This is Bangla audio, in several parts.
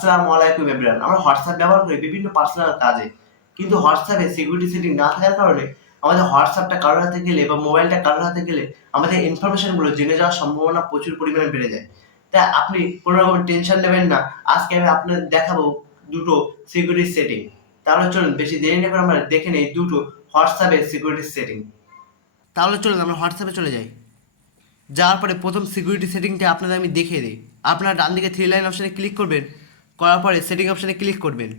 আসসালামু আলাইকুম এভরিওয়ান আমরা হোয়াটসঅ্যাপ ব্যবহার করি বিভিন্ন পার্সোনাল কাজে। কিন্তু হোয়াটসঅ্যাপে সিকিউরিটি সেটিং না থাকার কারণে আমাদের হোয়াটসঅ্যাপটা কারোর হাতে গেলে বা মোবাইলটা কারোর হাতে গেলে আমাদের ইনফরমেশনগুলো জেনে যাওয়ার সম্ভাবনা প্রচুর পরিমাণে বেড়ে যায়। তাই আপনি কোনো রকম টেনশন নেবেন না। আজকে আমি আপনাদের দেখাবো দুটো সিকিউরিটি সেটিং তাহলে চলুন বেশি দেরি না করে আমরা দেখে নেই দুটো হোয়াটসঅ্যাপের সিকিউরিটি সেটিং তাহলে চলুন আমরা হোয়াটসঅ্যাপে চলে যাই। যাওয়ার পরে প্রথম সিকিউরিটি সেটিংটা আপনাদের আমি দেখিয়ে দিই। আপনারা ডান দিকে থ্রি লাইন অপশানে ক্লিক করবেন। করার পরে সেটিং অপশানে ক্লিক করবেন।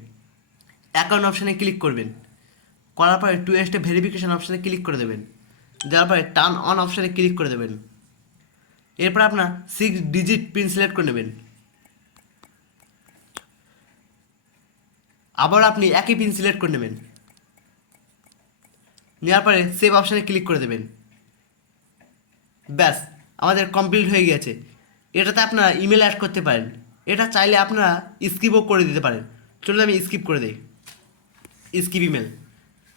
অ্যাকাউন্ট অপশানে ক্লিক করবেন। করার পরে টু স্টেপ ভেরিফিকেশন অপশানে ক্লিক করে দেবেন। দেওয়ার পরে টার্ন অন অপশানে ক্লিক করে দেবেন। এরপর আপনার সিক্স ডিজিট পিন সিলেক্ট করে নেবেন। আবার আপনি একই পিন সিলেক্ট করে নেবেন। নেওয়ার পরে সেভ অপশানে ক্লিক করে দেবেন। ব্যাস, আমাদের কমপ্লিট হয়ে গেছে। এটাতে আপনারা ইমেল অ্যাড করতে পারেন। এটা চাইলে আপনারা স্কিপও করে দিতে পারেন। চলুন আমি স্কিপ করে দিই। স্কিপ ইমেল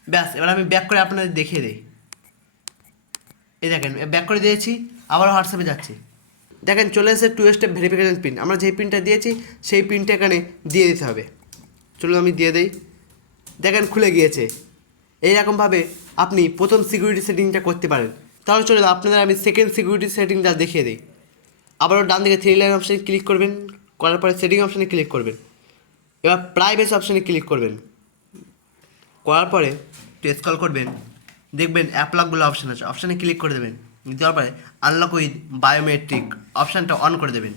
ব্যাস, এবার আমি ব্যাক করে আপনাদের দেখিয়ে দিই। এই দেখেন ব্যাক করে দিয়েছি আবার হোয়াটসঅ্যাপে যাচ্ছি। দেখেন, চলে এসে টু স্টেপ ভেরিফিকেশন পিন আমরা যেই পিনটা দিয়েছি, সেই পিনটা এখানে দিয়ে দিতে হবে। চলুন আমি দিয়ে দিই। দেখেন, খুলে গিয়েছে। এইরকমভাবে আপনি প্রথম সিকিউরিটি সেটিংটা করতে পারেন। তাহলে চলুন আপনাদের আমি সেকেন্ড সিকিউরিটি সেটিংটা দেখিয়ে দিই। আবারও ডান দিকে থ্রি লাইন অপশানে ক্লিক করবেন। করার পরে সেটিং অপশানে ক্লিক করবেন। এবার প্রাইভেসি অপশানে ক্লিক করবেন। করার পরে একটু স্কল করবেন। দেখবেন অ্যাপলকগুলো অপশান আছে। অপশানে ক্লিক করে দেবেন। দেওয়ার পরে আনলক উইথ বায়োমেট্রিক অপশানটা অন করে দেবেন।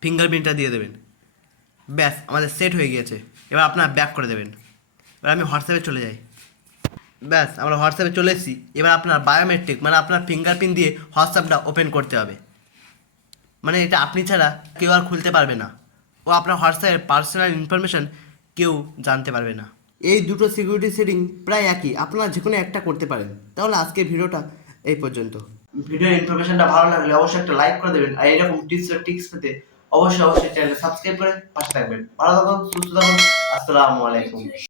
ফিঙ্গারপ্রিন্টটা দিয়ে দেবেন। ব্যাস, আমাদের সেট হয়ে গিয়েছে। এবার আপনার ব্যাক করে দেবেন। এবার আমি হোয়াটসঅ্যাপে চলে যাই। ব্যাস, আমরা হোয়াটসঅ্যাপে চলে এসেছি। এবার আপনার বায়োমেট্রিক মানে আপনার ফিঙ্গারপ্রিন্ট দিয়ে হোয়াটসঅ্যাপটা ওপেন করতে হবে। মানে এটা আপনি ছাড়া কেউ আর খুলতে পারবে না। ও আপনার হোয়াটসঅ্যাপের পার্সোনাল ইনফরমেশন কেউ জানতে পারবে না। এই দুটো সিকিউরিটি সেটিং প্রায় একই। আপনারা যে কোনো একটা করতে পারেন। তাহলে আজকের ভিডিওটা এই পর্যন্ত। ভিডিও ইনফরমেশনটা ভালো লাগলে অবশ্যই একটা লাইক করে দেবেন। আর এরকম টিপস আর টিক্স পেতে অবশ্যই অবশ্যই চ্যানেলটা সাবস্ক্রাইব করে পাশে থাকবেন। ভালো থাকুন সুস্থ থাকুন। আসসালামু আলাইকুম।